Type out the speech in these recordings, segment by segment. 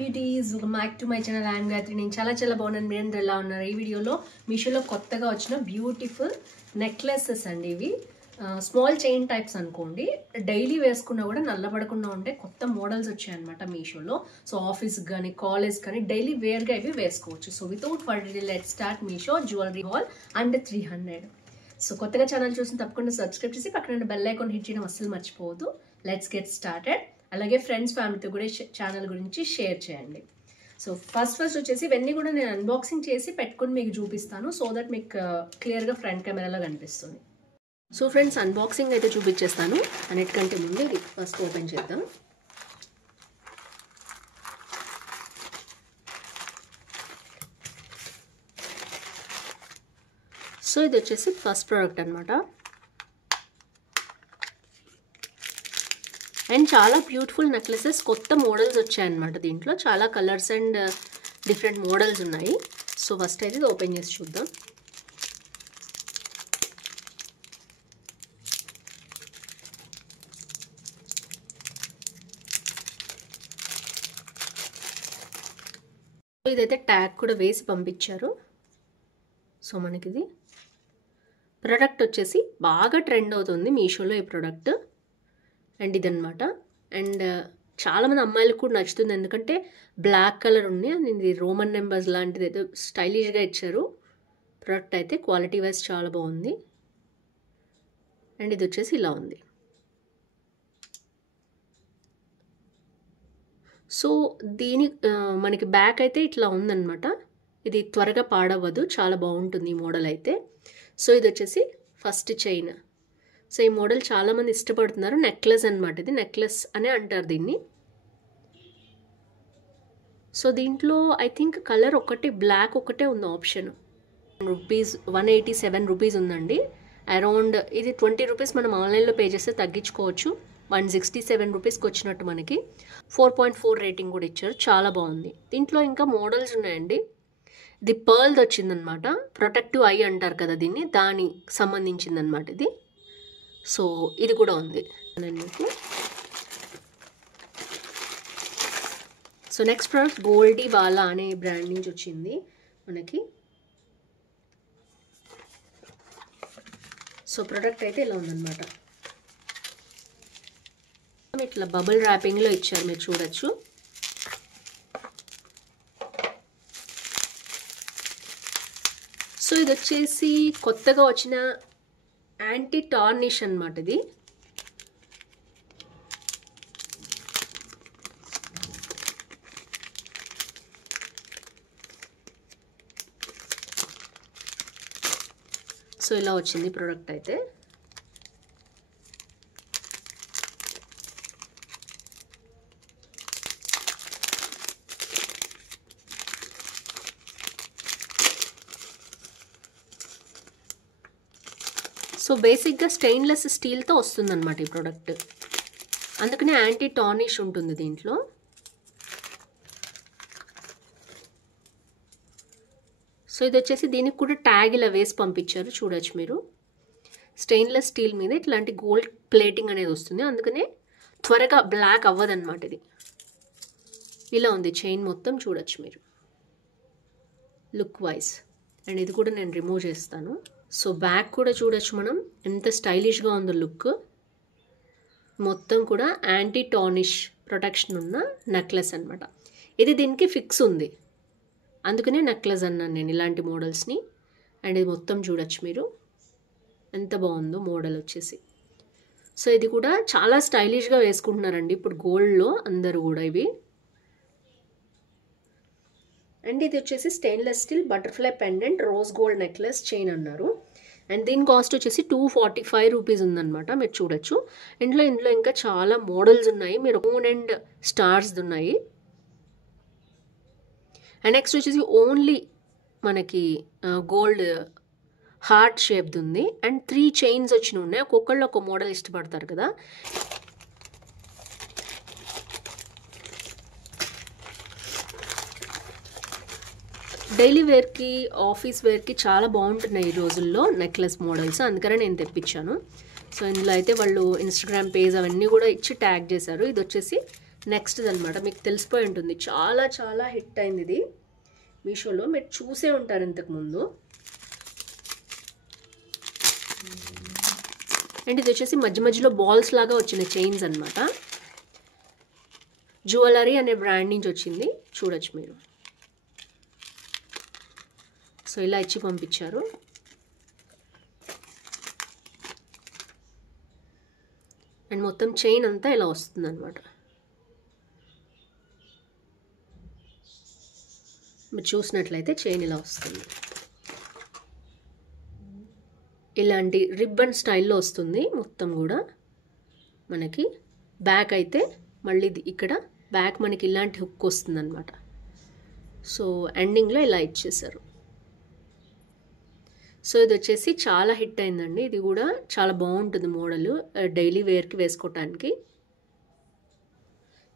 beauties, welcome back to my channel. I am Gayatri. నేను చాలా బాగున్నాను. మీరందరూ ఎలా ఉన్నారు? ఈ వీడియోలో మీషోలో కొత్తగా వచ్చిన బ్యూటిఫుల్ నెక్లెసెస్ అండి. ఇవి స్మాల్ చైన్ టైప్స్ అనుకోండి. డైలీ వేసుకున్నా కూడా నల్లబడకుండా ఉంటే కొత్త మోడల్స్ వచ్చాయన్నమాట మీషోలో. సో ఆఫీస్కి కానీ కాలేజ్ కానీ డైలీ వేర్గా ఇవి వేసుకోవచ్చు. So without further let's start Meesho jewellery hall under 300. So కొత్తగా ఛానల్ చూసి తప్పకుండా సబ్స్క్రైబ్ చేసి పక్కన బెల్ ఐకాన్ హిట్ చేయడం అస్సలు మర్చిపోవద్దు. Let's get started. అలాగే ఫ్రెండ్స్ ఫ్యామిలీతో కూడా ఛానల్ గురించి షేర్ చేయండి. సో ఫస్ట్ వచ్చేసి ఇవన్నీ కూడా నేను అన్బాక్సింగ్ చేసి పెట్టుకుని మీకు చూపిస్తాను. సో దట్ మీకు క్లియర్గా ఫ్రంట్ కెమెరాలో కనిపిస్తుంది. సో ఫ్రెండ్స్ అన్బాక్సింగ్ అయితే చూపించేస్తాను. అన్నిటికంటే ముందు ఇది ఫస్ట్ ఓపెన్ చేద్దాం. సో ఇది వచ్చేసి ఫస్ట్ ప్రోడక్ట్ అనమాట. అండ్ చాలా బ్యూటిఫుల్ నెక్లెసెస్, కొత్త మోడల్స్ వచ్చాయన్నమాట. దీంట్లో చాలా కలర్స్ అండ్ డిఫరెంట్ మోడల్స్ ఉన్నాయి. సో ఫస్ట్ అయితే ఇది ఓపెన్ చేసి చూద్దాం. ఇదైతే ట్యాగ్ కూడా వేసి పంపించారు. సో మనకిది ప్రోడక్ట్ వచ్చేసి బాగా ట్రెండ్ అవుతుంది మీషోలో ఈ ప్రోడక్ట్. అండ్ ఇదనమాట. అండ్ చాలామంది అమ్మాయిలకు కూడా నచ్చుతుంది, ఎందుకంటే బ్లాక్ కలర్ ఉంది. ఇది రోమన్ నెంబర్స్ లాంటిది ఏదో స్టైలిష్గా ఇచ్చారు. ప్రోడక్ట్ అయితే క్వాలిటీ వైజ్ చాలా బాగుంది. అండ్ ఇది వచ్చేసి ఇలా ఉంది. సో దీని మనకి బ్యాక్ అయితే ఇట్లా ఉందన్నమాట. ఇది త్వరగా పాడవ్వదు, చాలా బాగుంటుంది ఈ మోడల్ అయితే. సో ఇది వచ్చేసి ఫస్ట్ చైన్. సో ఈ మోడల్ చాలామంది ఇష్టపడుతున్నారు. నెక్లెస్ అనమాట, ఇది నెక్లెస్ అనే అంటారు దీన్ని. సో దీంట్లో ఐ థింక్ కలర్ ఒకటి బ్లాక్ ఒకటే ఉంది ఆప్షన్. రూపీస్ 187 రూపీస్ ఉందండి. అరౌండ్ ఇది 20 రూపీస్ మనం ఆన్లైన్లో పే చేస్తే తగ్గించుకోవచ్చు. 167 రూపీస్కి వచ్చినట్టు మనకి. 4.4 రేటింగ్ కూడా ఇచ్చారు, చాలా బాగుంది. దీంట్లో ఇంకా మోడల్స్ ఉన్నాయండి. ఇది పర్ల్ది వచ్చిందనమాట. ప్రొటెక్టివ్ ఐ అంటారు కదా దీన్ని, దానికి సంబంధించిందనమాట ఇది. సో ఇది కూడా ఉంది మీకు. సో నెక్స్ట్ ప్రోడక్ట్ గోల్డీ వాలా అనే బ్రాండ్ నుంచి వచ్చింది మనకి. సో ప్రోడక్ట్ అయితే ఇలా ఉందన్నమాట. ఇట్లా బబుల్ ర్యాపింగ్లో ఇచ్చారు, మీరు చూడొచ్చు. సో ఇది వచ్చేసి కొత్తగా వచ్చిన యాంటీ టార్నిష్ అన్నమాట ఇది. సో ఇలా వచ్చింది ప్రోడక్ట్ అయితే. సో బేసిక్గా స్టెయిన్లెస్ స్టీల్తో వస్తుందన్నమాట ఈ ప్రోడక్ట్, అందుకనే యాంటీ టార్నిష్ ఉంటుంది దీంట్లో. సో ఇది వచ్చేసి దీనికి కూడా ట్యాగ్ ఇలా వేసి పంపించారు, చూడొచ్చు మీరు. స్టెయిన్లెస్ స్టీల్ మీద ఇట్లాంటి గోల్డ్ ప్లేటింగ్ అనేది వస్తుంది, అందుకనే త్వరగా బ్లాక్ అవ్వదన్నమాట ఇది. ఇలా ఉంది చైన్ మొత్తం, చూడొచ్చు మీరు లుక్ వైజ్. అండ్ ఇది కూడా నేను రిమూవ్ చేస్తాను. సో బ్యాక్ కూడా చూడొచ్చు మనం, ఎంత స్టైలిష్గా ఉందో లుక్. మొత్తం కూడా యాంటీ టార్నిష్ ప్రొటెక్షన్ ఉన్న నెక్లెస్ అనమాట. ఇది దీనికి ఫిక్స్ ఉంది, అందుకనే నెక్లెస్ అన్నాను నేను ఇలాంటి మోడల్స్ని. అండ్ ఇది మొత్తం చూడొచ్చు మీరు ఎంత బాగుందో మోడల్ వచ్చేసి. సో ఇది కూడా చాలా స్టైలిష్గా వేసుకుంటున్నారండి ఇప్పుడు గోల్డ్లో అందరూ కూడా ఇవి. అండ్ ఇది వచ్చేసి stainless steel butterfly pendant rose gold necklace chain అన్నారు. అండ్ దీని కాస్ట్ వచ్చేసి 245 రూపీస్ ఉందన్నమాట, మీరు చూడొచ్చు. ఇందులో ఇంకా చాలా మోడల్స్ ఉన్నాయి, మీరు మూన్ అండ్ స్టార్స్ ఉన్నాయి. అండ్ నెక్స్ట్ వచ్చేసి ఓన్లీ మనకి గోల్డ్ హార్ట్ షేప్ది ఉంది. అండ్ 3 చైన్స్ వచ్చినవి ఉన్నాయి, ఒక్కొక్కళ్ళు ఒక మోడల్ ఇష్టపడతారు కదా. డైలీ వేర్కి ఆఫీస్ వేర్కి చాలా బాగుంటున్నాయి ఈ రోజుల్లో నెక్లెస్ మోడల్స్, అందుకనే నేను తెప్పించాను. సో ఇందులో అయితే వాళ్ళు ఇన్స్టాగ్రామ్ పేజ్ అవన్నీ కూడా ఇచ్చి ట్యాగ్ చేశారు. ఇది వచ్చేసి నెక్స్ట్ అనమాట, మీకు తెలిసిపోయి ఉంటుంది, చాలా చాలా హిట్ అయింది ఇది మీషోలో, మీరు చూసే ఉంటారు ఇంతకుముందు. అండ్ ఇది వచ్చేసి మధ్య మధ్యలో బాల్స్ లాగా వచ్చిన చైన్స్ అనమాట. జ్యువెలరీ అనే బ్రాండ్ నుంచి వచ్చింది, చూడొచ్చు మీరు. సో ఇలా ఇచ్చి పంపించారు. అండ్ మొత్తం చైన్ అంతా ఇలా వస్తుంది అనమాట. మీరు చూసినట్లయితే చైన్ ఇలా వస్తుంది, ఇలాంటి రిబ్బన్ స్టైల్లో వస్తుంది మొత్తం కూడా మనకి. బ్యాక్ అయితే మళ్ళీ ఇక్కడ బ్యాక్ మనకి ఇలాంటి హుక్ వస్తుంది అనమాట. సో ఎండింగ్లో ఇలా ఇచ్చేసారు. సో ఇది వచ్చేసి చాలా హిట్ అయిందండి, ఇది కూడా చాలా బాగుంటుంది మోడల్, డైలీ వేర్కి వేసుకోవటానికి.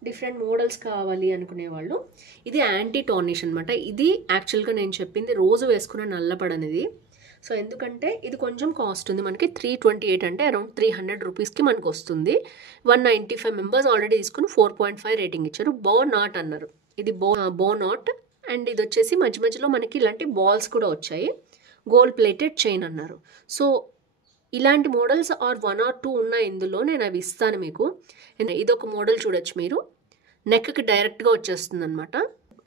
డిఫరెంట్ మోడల్స్ కావాలి అనుకునే వాళ్ళు, ఇది యాంటీ టార్నిష్ అనమాట. ఇది యాక్చువల్గా నేను చెప్పింది రోజు వేసుకున్న నల్లపడనిది. సో ఎందుకంటే ఇది కొంచెం కాస్ట్ ఉంది మనకి, 328 అంటే అరౌండ్ 300 రూపీస్కి మనకు వస్తుంది. 195 మెంబర్స్ ఆల్రెడీ తీసుకుని 4.5 రేటింగ్ ఇచ్చారు. బో నాట్ అన్నారు, ఇది బో నాట్. అండ్ ఇది వచ్చేసి మధ్య మధ్యలో మనకి ఇలాంటి బాల్స్ కూడా వచ్చాయి, గోల్డ్ ప్లేటెడ్ చైన్ అన్నారు. సో ఇలాంటి మోడల్స్ ఆర్ 1 or 2 ఉన్నాయి ఇందులో, నేను అవి ఇస్తాను మీకు. ఇదొక మోడల్ చూడొచ్చు మీరు, నెక్కి డైరెక్ట్గా వచ్చేస్తుంది అనమాట,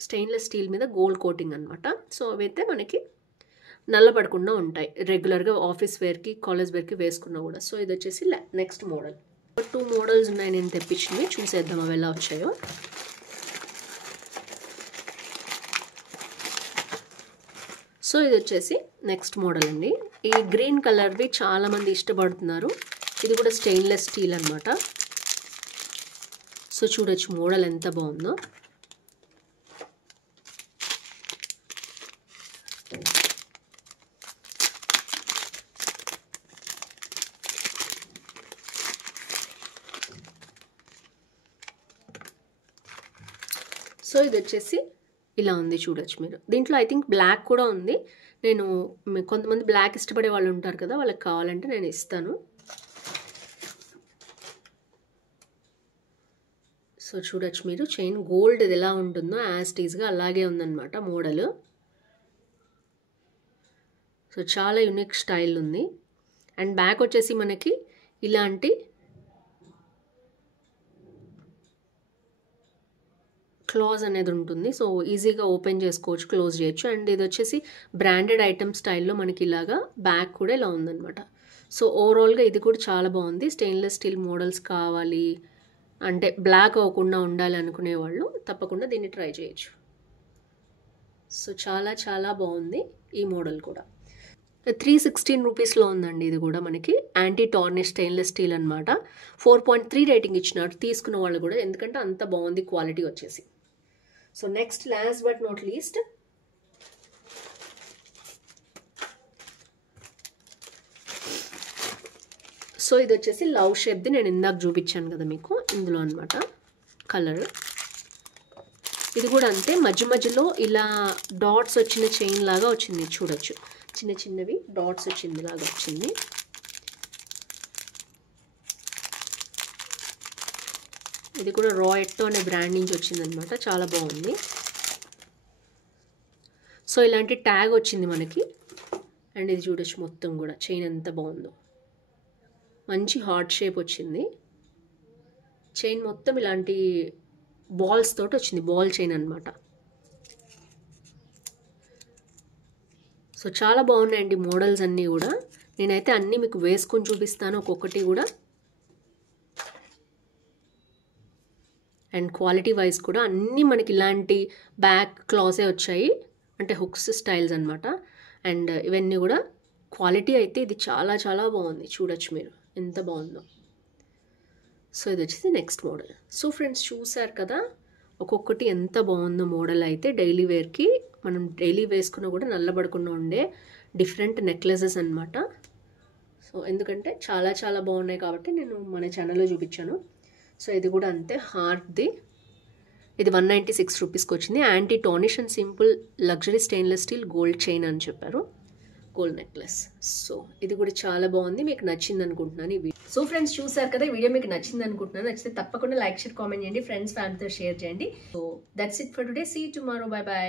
స్టెయిన్లెస్ స్టీల్ మీద గోల్డ్ కోటింగ్ అనమాట. సో అవైతే మనకి నల్లబడకుండా ఉంటాయి, రెగ్యులర్గా ఆఫీస్ వేర్కి కాలేజ్ వేర్కి వేసుకున్నా కూడా. సో ఇది వచ్చేసి నెక్స్ట్ మోడల్. 2 మోడల్స్ ఉన్నాయి నేను తెప్పించినవి, చూసేద్దాం అవి ఎలా వచ్చాయో. సో ఇది వచ్చేసి నెక్స్ట్ మోడల్ అండి. ఈ గ్రీన్ కలర్వి చాలామంది ఇష్టపడుతున్నారు, ఇది కూడా స్టెయిన్లెస్ స్టీల్ అనమాట. సో చూడొచ్చు మోడల్ ఎంత బాగుందో. సో ఇది వచ్చేసి ఇలా ఉంది, చూడొచ్చు మీరు. దీంట్లో ఐ థింక్ బ్లాక్ కూడా ఉంది. నేను కొంతమంది బ్లాక్ ఇష్టపడే వాళ్ళు ఉంటారు కదా, వాళ్ళకి కావాలంటే నేను ఇస్తాను. సో చూడొచ్చు మీరు, చైన్ గోల్డ్ ఇది ఎలా ఉంటుందో యాజ్ టీజ్గా అలాగే ఉందన్నమాట మోడల్. సో చాలా యూనిక్ స్టైల్ ఉంది. అండ్ బ్యాక్ వచ్చేసి మనకి ఇలాంటి క్లోజ్ అనేది ఉంటుంది. సో ఈజీగా ఓపెన్ చేసుకోవచ్చు, క్లోజ్ చేయొచ్చు. అండ్ ఇది వచ్చేసి బ్రాండెడ్ ఐటమ్ స్టైల్లో మనకి ఇలాగా బ్యాక్ కూడా ఇలా ఉందన్నమాట. సో ఓవరాల్గా ఇది కూడా చాలా బాగుంది. స్టెయిన్లెస్ స్టీల్ మోడల్స్ కావాలి అంటే బ్లాక్ అవ్వకుండా ఉండాలి అనుకునే వాళ్ళు తప్పకుండా దీన్ని ట్రై చేయొచ్చు. సో చాలా చాలా బాగుంది ఈ మోడల్ కూడా. 316 రూపీస్లో ఉందండి. ఇది కూడా మనకి యాంటీ టార్నిష్ స్టెయిన్లెస్ స్టీల్ అనమాట. 4.3 రేటింగ్ ఇచ్చినారు తీసుకున్న వాళ్ళు కూడా, ఎందుకంటే అంత బాగుంది క్వాలిటీ వచ్చేసి. So next last but not least, so ఇది వచ్చేసి లవ్ షేప్ది, నేను ఇందాక చూపించాను కదా మీకు, ఇందులో అనమాట కలర్. ఇది కూడా అంతే, మధ్య మధ్యలో ఇలా డాట్స్ వచ్చిన చైన్ లాగా వచ్చింది, చూడొచ్చు చిన్న చిన్నవి డాట్స్ వచ్చింది లాగా వచ్చింది. ఇది కూడా రాయెట్టో అనే బ్రాండ్ నుంచి వచ్చిందనమాట, చాలా బాగుంది. సో ఇలాంటి ట్యాగ్ వచ్చింది మనకి. అండ్ ఇది చూడొచ్చు మొత్తం కూడా చైన్ ఎంత బాగుందో, మంచి హార్ట్ షేప్ వచ్చింది. చైన్ మొత్తం ఇలాంటి బాల్స్ తోటి వచ్చింది, బాల్ చైన్ అనమాట. సో చాలా బాగున్నాయండి మోడల్స్ అన్నీ కూడా. నేనైతే అన్నీ మీకు వేసుకొని చూపిస్తాను ఒక్కొక్కటి కూడా. అండ్ క్వాలిటీ వైజ్ కూడా అన్నీ మనకి ఇలాంటి బ్యాక్ క్లాసే వచ్చాయి, అంటే హుక్స్ స్టైల్స్ అనమాట. అండ్ ఇవన్నీ కూడా క్వాలిటీ అయితే ఇది చాలా చాలా బాగుంది, చూడొచ్చు మీరు ఎంత బాగుందో. సో ఇది వచ్చేసి నెక్స్ట్ మోడల్. సో ఫ్రెండ్స్ చూసారు కదా ఒక్కొక్కటి ఎంత బాగుందో మోడల్. అయితే డైలీ వేర్కి మనం డైలీ వేసుకున్నా కూడా నల్లబడకుండా ఉండే డిఫరెంట్ నెక్లెసెస్ అనమాట. సో ఎందుకంటే చాలా చాలా బాగున్నాయి కాబట్టి నేను మన ఛానల్లో చూపించాను. సో ఇది కూడా అంతే, హార్ట్ది. ఇది 196 రూపీస్కి వచ్చింది. Anti tarnish and simple luxury stainless steel gold chain అని చెప్పారు. Gold necklace. సో ఇది కూడా చాలా బాగుంది, మీకు నచ్చింది అనుకుంటున్నాను ఈ వీడియో. సో ఫ్రెండ్స్ చూసారు కదా, ఈ వీడియో మీకు నచ్చింది అనుకుంటున్నాను. నచ్చితే తప్పకుండా లైక్ షేర్ కామెంట్ చేయండి, ఫ్రెండ్స్ ఫ్యామిలీతో షేర్ చేయండి. So that's it for today, see you tomorrow, bye by.